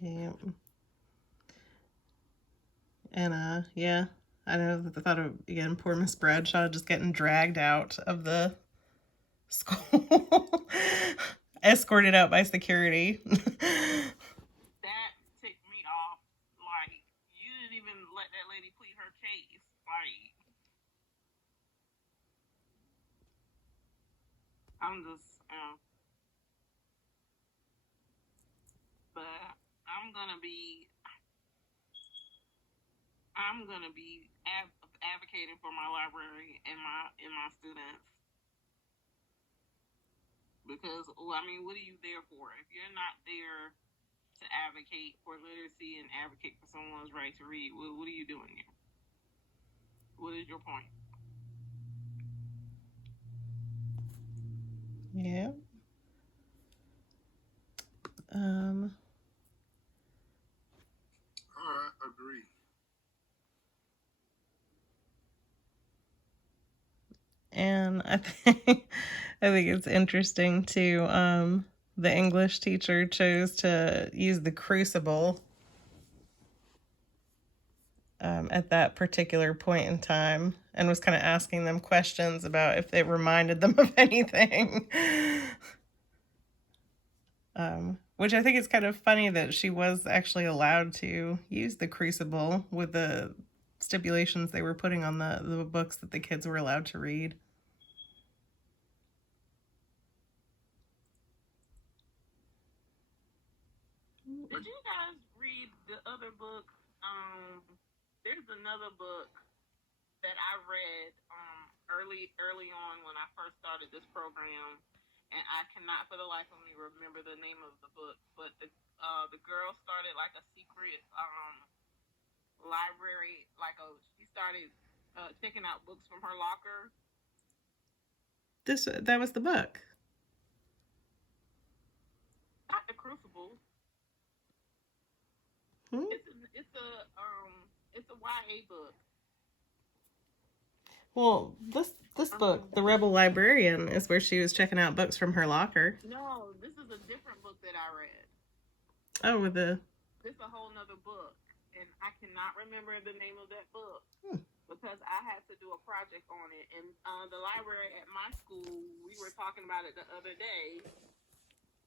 Yeah. And yeah, I know the thought of again poor Miss Bradshaw just getting dragged out of the school, escorted out by security. That ticked me off. Like, you didn't even let that lady plead her case. Like, I'm just, but I'm gonna be, advocating for my library and my students because, well, I mean, what are you there for if you're not there to advocate for literacy and advocate for someone's right to read? What are you doing here? What is your point? Yeah. Um, I agree. and I think it's interesting too. The English teacher chose to use the crucible at that particular point in time and was kind of asking them questions about if it reminded them of anything. Which I think is kind of funny that she was actually allowed to use the crucible with the stipulations they were putting on the books that the kids were allowed to read. Did you guys read the other book? There's another book that I read early on when I first started this program, and I cannot for the life of me remember the name of the book. But the girl started like a secret library, she started checking out books from her locker. That was the book. Not the Crucible. Hmm? It's a YA book. Well, this book, The Rebel Librarian, is where she was checking out books from her locker. No, this is a different book that I read. Oh, with the This is a whole nother book, and I cannot remember the name of that book hmm. because I had to do a project on it. And the library at my school, we were talking about it the other day,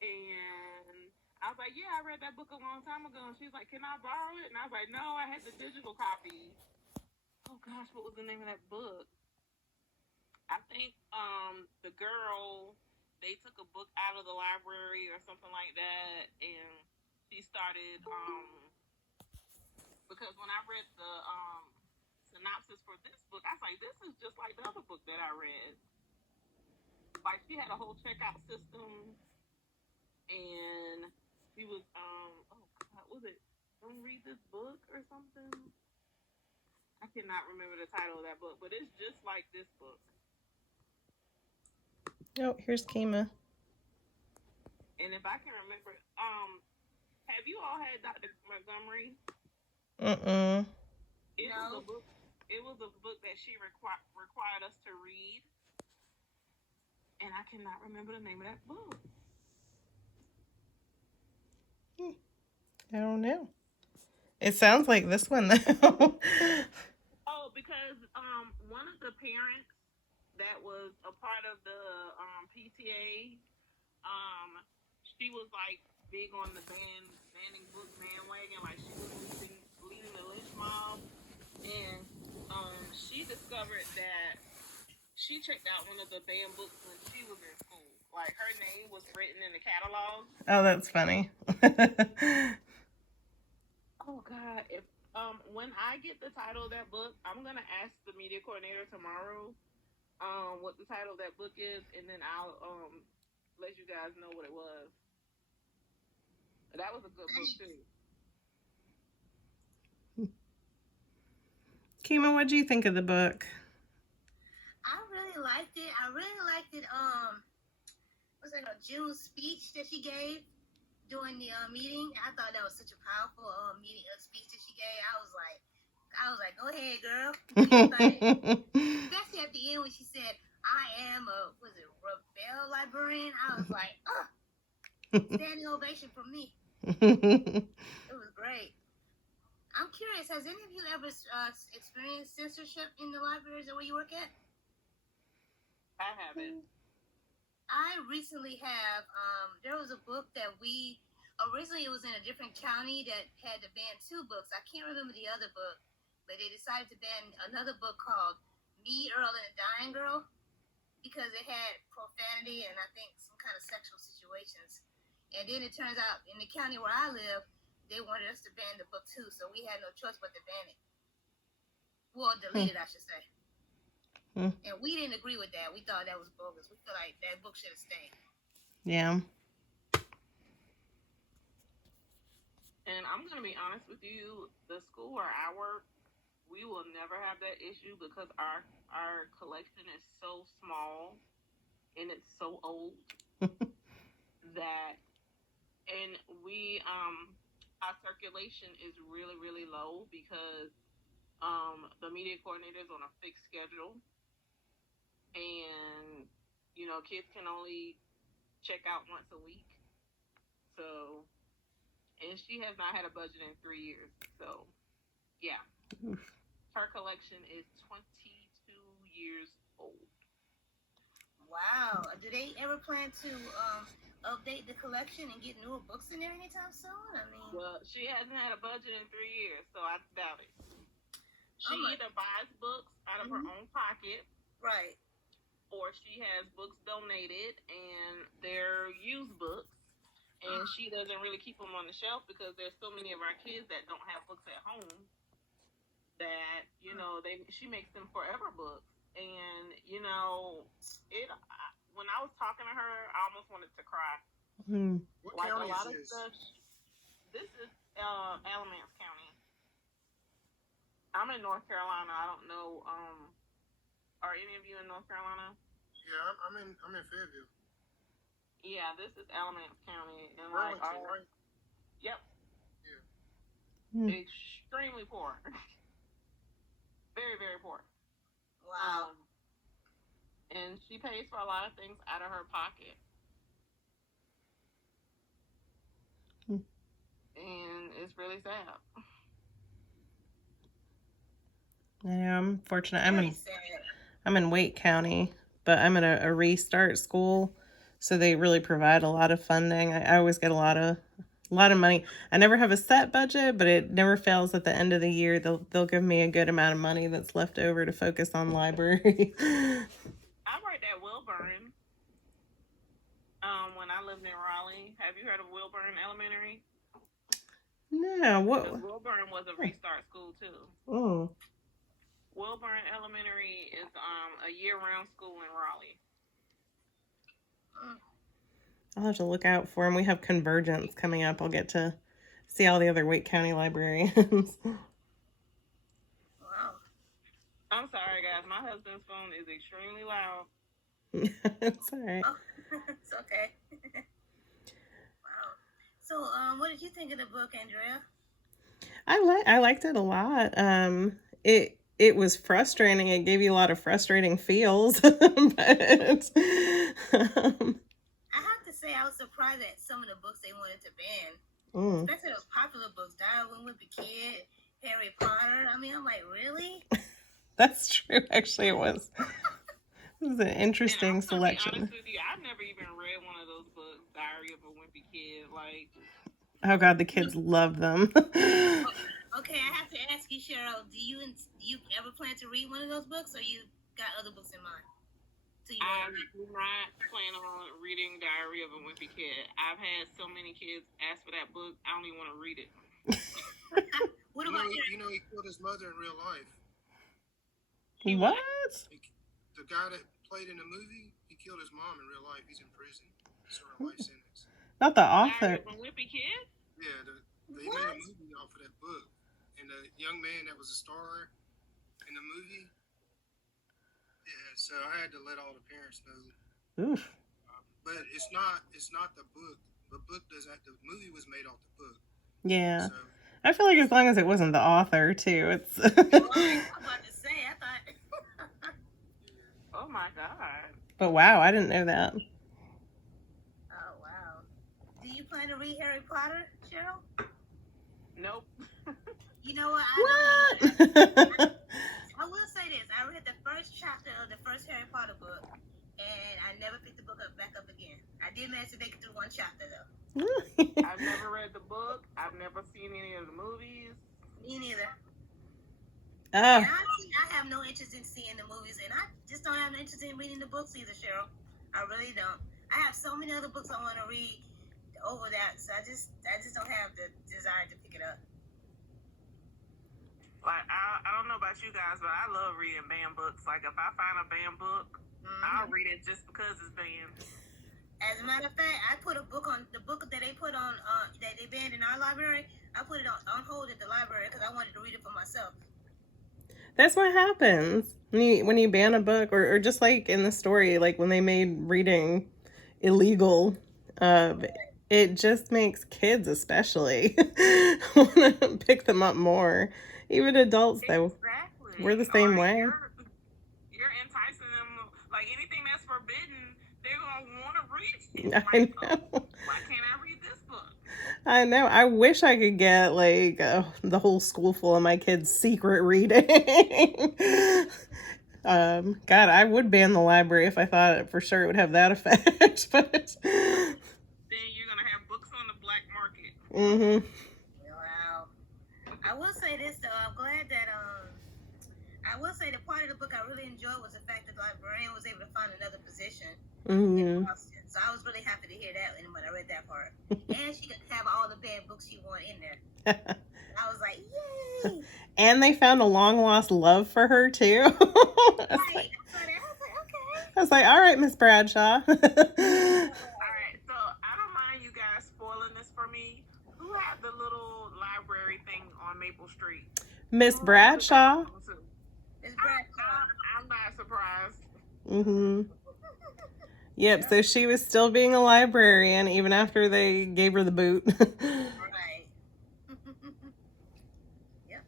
and I was like, "Yeah, I read that book a long time ago." And she was like, "Can I borrow it?" And I was like, "No, I had the digital copy." Oh gosh, what was the name of that book? I think the girl, they took a book out of the library or something like that, and she started because when I read the synopsis for this book, I was like, this is just like the other book that I read. Like, she had a whole checkout system, and she was oh god, was it Don't Read This Book or something? I cannot remember the title of that book, but it's just like this book. Oh, here's Kima. And if I can remember, have you all had Dr. Montgomery? Mm-mm. It no. was a book. It was a book that she required us to read, and I cannot remember the name of that book. I don't know. It sounds like this one though. Oh, because one of the parents that was a part of the PTA, she was like big on the banning book bandwagon, like she was leading the lynch mob, and she discovered that she checked out one of the banned books when she was in school. Like, her name was written in the catalog. Oh, that's funny. Oh God! If when I get the title of that book, I'm gonna ask the media coordinator tomorrow what the title of that book is, and then I'll let you guys know what it was. That was a good book too. Kima, what do you think of the book? I really liked it. I really liked it. What's that? Jill's speech that she gave during the meeting. I thought that was such a powerful meeting speech that she gave. I was like, go ahead, girl. Especially at the end when she said, "I am a rebel librarian." I was like, standing ovation for me. I'm curious. Has any of you ever experienced censorship in the libraries or where you work at? I haven't. I recently have. There was a book that we originally, it was in a different county that had to ban 2 books. I can't remember the other book, but they decided to ban another book called Me, Earl, and the Dying Girl because it had profanity and I think some kind of sexual situations. And then it turns out in the county where I live, they wanted us to ban the book too, so we had no choice but to ban it. Well, delete it, I should say. And we didn't agree with that. We thought that was bogus. We feel like that book should have stayed. Yeah. And I'm gonna be honest with you, the school where I work, we will never have that issue because our collection is so small and it's so old that, and we our circulation is really, really low because the media coordinator is on a fixed schedule, and you know, kids can only check out once a week. So, and she has not had a budget in 3 years. So, yeah, her collection is 22 years old. Wow. Do they ever plan to update the collection and get newer books in there anytime soon? I mean, Well, she hasn't had a budget in 3 years, so I doubt it. She Oh my- either buys books out of her own pocket, right. or she has books donated and they're used books, and she doesn't really keep them on the shelf because there's so many of our kids that don't have books at home that, you know, she makes them forever books. And, you know, when I was talking to her, I almost wanted to cry. What Like a county lot is of this? stuff. This is Alamance County. I'm in North Carolina. I don't know. Are any of you in North Carolina? Yeah, I'm in Fayetteville. Yeah, this is Alamance County, and Burlington, right? Yep. Hmm. Extremely poor. Very, very poor. Wow. And she pays for a lot of things out of her pocket. And it's really sad. Yeah, I'm fortunate. Very sad. I'm in Wake County, but I'm at a restart school, so they really provide a lot of funding. I always get a lot of money. I never have a set budget, but it never fails at the end of the year. They'll give me a good amount of money that's left over to focus on library. I worked at Wilburn when I lived in Raleigh. Have you heard of Wilburn Elementary? No, what? Because Wilburn was a restart school too. Oh, Wilburn Elementary is a year-round school in Raleigh. I'll have to look out for them. We have Convergence coming up. I'll get to see all the other Wake County librarians. Wow. I'm sorry, guys. My husband's phone is extremely loud. It's all right. Oh, it's okay. Wow. So, what did you think of the book, Andrea? I liked it a lot. It was frustrating. It gave you a lot of frustrating feels, but I have to say, I was surprised at some of the books they wanted to ban. Especially those popular books, Darwin with the Kid, Harry Potter. I mean, I'm like, really? That's true. Actually, it was. It was an interesting And I'm gonna be selection. honest with you, I've never even read one of those books, Diary of a Wimpy Kid. Like, Oh God, the kids love them. Okay, I have to ask you, Cheryl, do you ever plan to read one of those books, or you got other books in mind? So you I do not plan on reading Diary of a Wimpy Kid. I've had so many kids ask for that book, I don't even want to read it. What You know, about you know, he killed his mother in real life. What? The guy that played in the movie, he killed his mom in real life. He's in prison. Served a life sentence. Not the Diary author. of a Wimpy Kid? Yeah, they What? made a movie off of that book. And the young man that was a star in the movie, yeah, so I had to let all the parents know. Oof. But it's not the book. The book doesn't. The movie was made off the book. Yeah. So I feel like as long as it wasn't the author too, it's. Right, I'm about to say, I thought. Oh my God. But wow, I didn't know that. Oh wow. Do you plan to read Harry Potter, Cheryl? Nope. You know what? I don't either. What? I will say this: I read the first chapter of the first Harry Potter book, and I never picked the book back up again. I did manage to make it through one chapter though. I've never read the book. I've never seen any of the movies. Me neither. Oh, And honestly, I have no interest in seeing the movies, and I just don't have no interest in reading the books either, Cheryl. I really don't. I have so many other books I want to read over that, so I just don't have the desire to pick it up. Like I don't know about you guys, but I love reading banned books. Like if I find a banned book, I'll read it just because it's banned. As a matter of fact, I put a book on the book that they put on that they banned in our library. I put it on hold at the library because I wanted to read it for myself. that's what happens when you ban a book, or just like in the story, like when they made reading illegal. It just makes kids especially want to pick them up more. Even adults, though, Exactly. we're the same way. You're enticing them. Like anything that's forbidden, they're gonna want to read it. I Like, know. oh, why can't I read this book? I know. I wish I could get like the whole school full of my kids secret reading. God, I would ban the library if I thought for sure it would have that effect. But Then you're gonna have books on the black market. mm-hmm. Wow. I will say this though. I'm glad that I will say the part of the book I really enjoyed was the fact that the librarian was able to find another position in Boston. So I was really happy to hear that when I read that part. And she could have all the bad books she wanted in there. I was like, yay! And they found a long lost love for her too. Right. That's what I was like, okay. I was like, all right, Miss Bradshaw. All right, so I don't mind you guys spoiling this for me. Who had the little library thing on Maple Street? Miss Bradshaw. It's Bradshaw. I'm not surprised. Mm-hmm. Yep, so she was still being a librarian even after they gave her the boot. Right. Yep.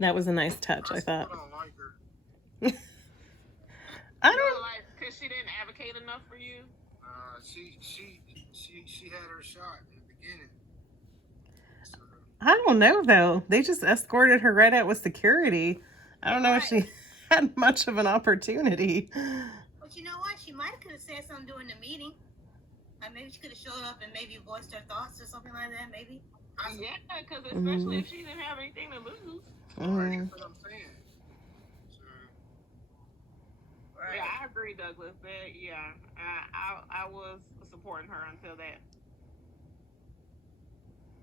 That was a nice touch, I thought. I don't like her. I You don't know, like, because she didn't advocate enough for you? She had her shot in the beginning. So, I don't know though. They just escorted her right out with security. I don't know if she had much of an opportunity. But you know what? She might have could have said something during the meeting. Like maybe she could have showed up and maybe voiced her thoughts or something like that. Maybe. Yeah, because especially if she didn't have anything to lose. Mhm. that's what I'm saying. So, Right. Yeah, I agree, Douglas. That I was supporting her until that.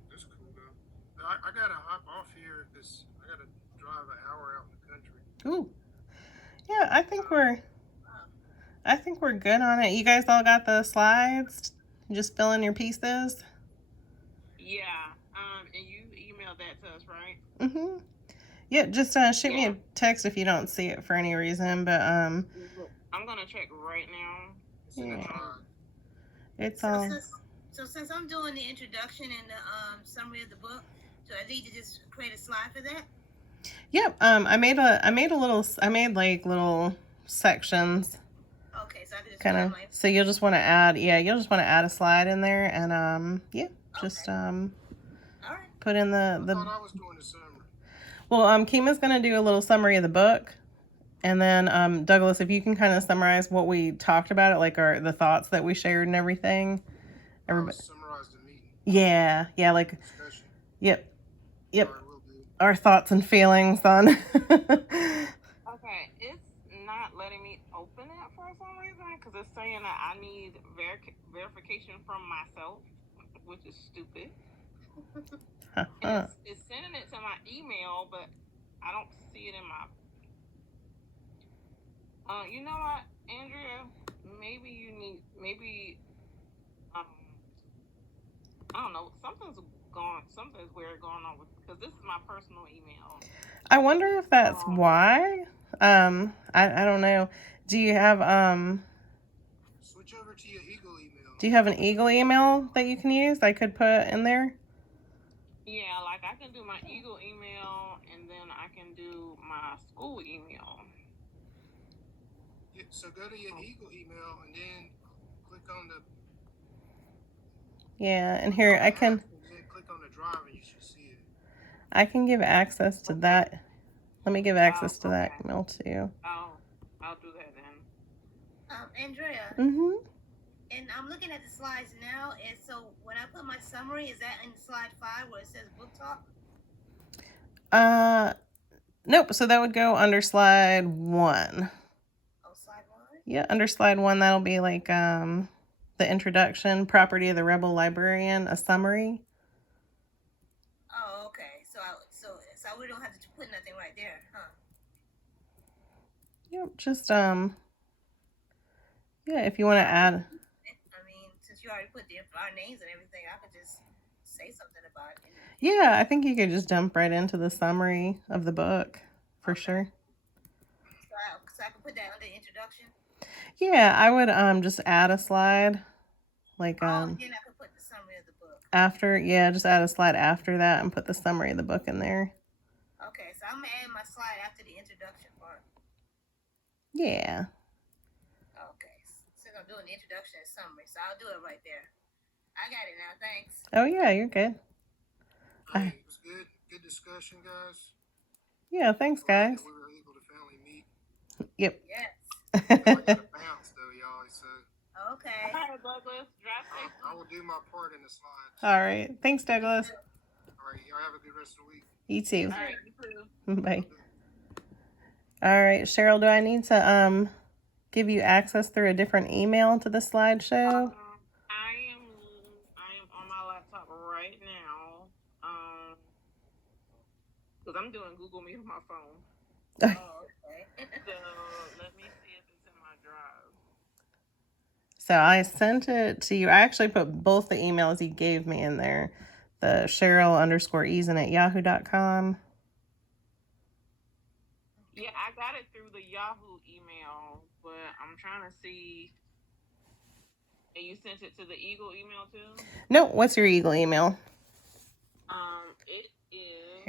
that's cool though. I gotta hop off here because I gotta drive an hour out in the country. Ooh. Yeah, I think we're good on it. You guys all got the slides? Just fill in your pieces? Yeah. And you emailed that to us, right? Mm-hmm. Yeah, just shoot me a text if you don't see it for any reason. But I'm gonna check right now. It's in the Yeah. drive. it's So all since I'm doing the introduction and the summary of the book, so I need to just create a slide for that. Yep. I made like little sections. Okay, so I can just Kind of. So you'll just want to add a slide in there, and just all right. put in I the thought I was doing the summary. well, Kima's gonna do a little summary of the book, and then Douglas, if you can kind of summarize what we talked about, it like the thoughts that we shared and everything. Everybody. Summarize the meeting Yeah, like discussion. yep, All right, will do. our thoughts and feelings on. Okay, it's not letting me open it for some reason because it's saying that I need verification from myself, which is stupid. And it's sending it to my email, but I don't see it in my. You know what, Andrea? Maybe I don't know. Something's weird going on with because this is my personal email. I wonder if that's why. I don't know. Do you have Switch over to your Eagle email. Do you have an Eagle email that you can use? I could put in there. Yeah, like I can do my Eagle email and then I can do my school email. Yeah, so go to your Eagle email and then click on the. Yeah, and here I can. Then click on the driving, you should see it. I can give access to that. Let me give access to that okay. email too. I'll do that then. Andrea, Mm-hmm. and I'm looking at the slides now, and so when I put my summary, is that in slide 5 where it says book talk? Nope. So that would go under slide 1. Oh, slide 1? Yeah, under slide 1, that'll be like the introduction, property of the Rebel Librarian, a summary. Oh, okay. So we don't have to put nothing right there, huh? Yep. Just yeah, if you want to add. I mean, since you already put our names and everything, I could just say something about it. Yeah, I think you could just jump right into the summary of the book for Okay. sure. So I can put that under introduction. Yeah, I would just add a slide, like And then I could put the summary of the book. after. Yeah, just add a slide after that and put the summary of the book in there. Okay, so I'm gonna add my slide after the introduction part. Yeah. Okay, so I'm doing the introduction and summary, so I'll do it right there. I got it now. Thanks. Oh yeah, you're good. Hey, it was good discussion, guys. Yeah, thanks, Glad guys. that we were able to finally meet. Yep. Yes. I gotta bounce though, y'all. So Okay. All right, Douglas, drive safe. I will do my part in the slides. All right. Thanks, Douglas. All right, y'all have a good rest of the week. You too. All right, you too. Bye. All right, Cheryl, do I need to give you access through a different email to the slideshow? I am on my laptop right now. Because I'm doing Google Meet on my phone. Oh, okay. So let me see if it's in my drive. So I sent it to you. I actually put both the emails you gave me in there. The Cheryl_Eason@yahoo.com. Yeah, I got it through the Yahoo email, but I'm trying to see. And you sent it to the Eagle email too? No, what's your Eagle email? It is